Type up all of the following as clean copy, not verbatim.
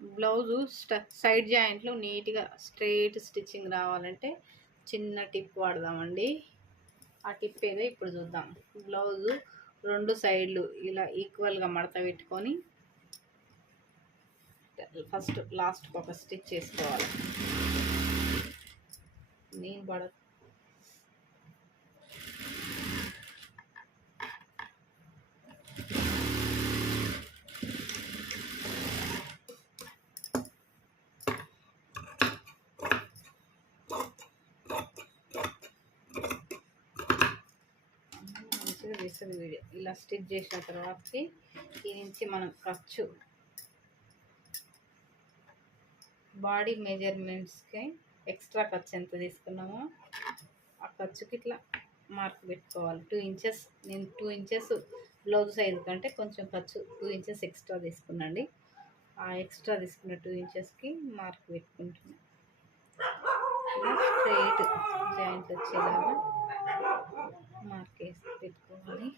Blouse side జాయింట్లు నీట్గా straight stitching రావాలంటే చిన్న టిప్ వాడదామండి. ఆ టిప్ ఏదో ఇప్పుడు చూద్దాం. బ్లౌజు రెండు సైడ్లు ఇలా ఈక్వల్గా మడత పెట్టుకొని ఫస్ట్ లాస్ట్కి ఒక స్టిచ్ చేసుకోవాలి. నేను చేస్తుంది వీడియో. ఇలా స్టిచ్ చేసిన తర్వాతకి ఈ నుంచి మనం ఖర్చు బాడీ మెజర్మెంట్స్కి ఎక్స్ట్రా ఖర్చు ఎంత తీసుకున్నామో ఆ ఖర్చుకి ఇట్లా మార్క్ పెట్టుకోవాలి. 2 ఇంచెస్, నేను 2 ఇంచెస్ బ్లౌజ్ సైజు కంటే కొంచెం ఖర్చు 2 ఇంచెస్ ఎక్స్ట్రా తీసుకున్నాండి. ఆ ఎక్స్ట్రా తీసుకున్న 2 ఇంచెస్కి మార్క్ పెట్టుకుంటున్నాను. స్ట్రైట్ జాయింట్ వచ్చేలాగా మార్క్ వేసి పెట్టుకోవాలి.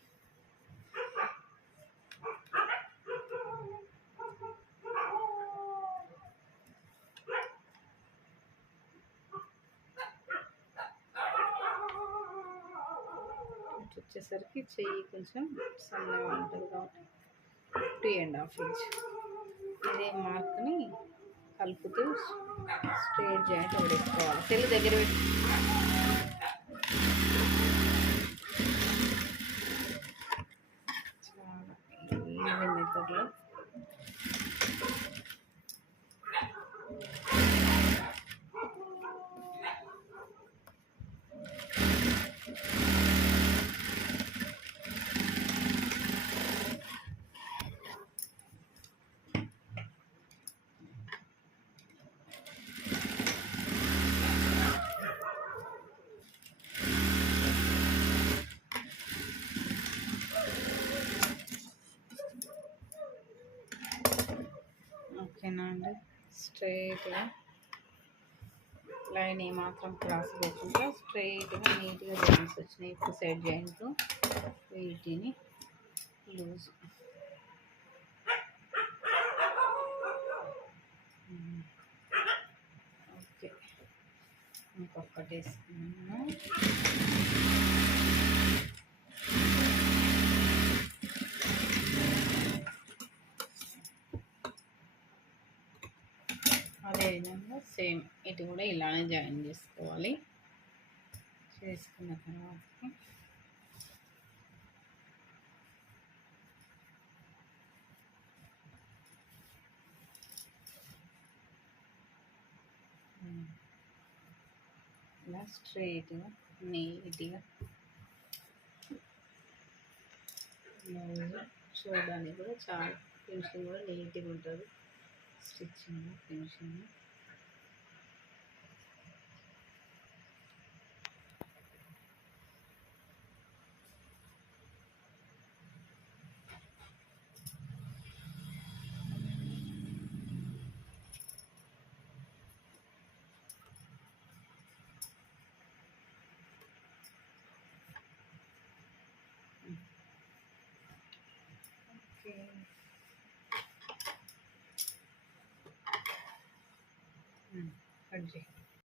వచ్చేసరికి చెయ్యి కొంచెం సన్నగా ఉంటుంది కాబట్టి 2.5 ఇంచ్ ఇదే మార్క్ని కలుపుతూ స్ట్రైట్ జాయింట్ వేసుకోవాలి. తెల్లు దగ్గర పెట్టి చాలా ఈజీ మెథడ్లో ఓకేనా అండి. స్ట్రైట్గా లైన్ ఏమాత్రం క్రాస్ పోకుండా స్ట్రైట్గా నీట్గా జాయింట్స్ వచ్చినాయి. ఇప్పుడు సైడ్ జాయింట్ వీటిని లూజ్ ఓకే. ఇంకొకటి వేసుకున్నాను. అదేవిధంగా సేమ్ ఇటు కూడా ఇలానే జాయిన్ చేసుకోవాలి. చేసుకున్న తర్వాత ఇలా స్ట్రైట్గా నీట్గా చూడడానికి కూడా చాలా ఫినిషింగ్ కూడా నీట్గా ఉంటుంది. స్టిచ్చింగ్ ఫినిషింగ్ కట్ చేయి.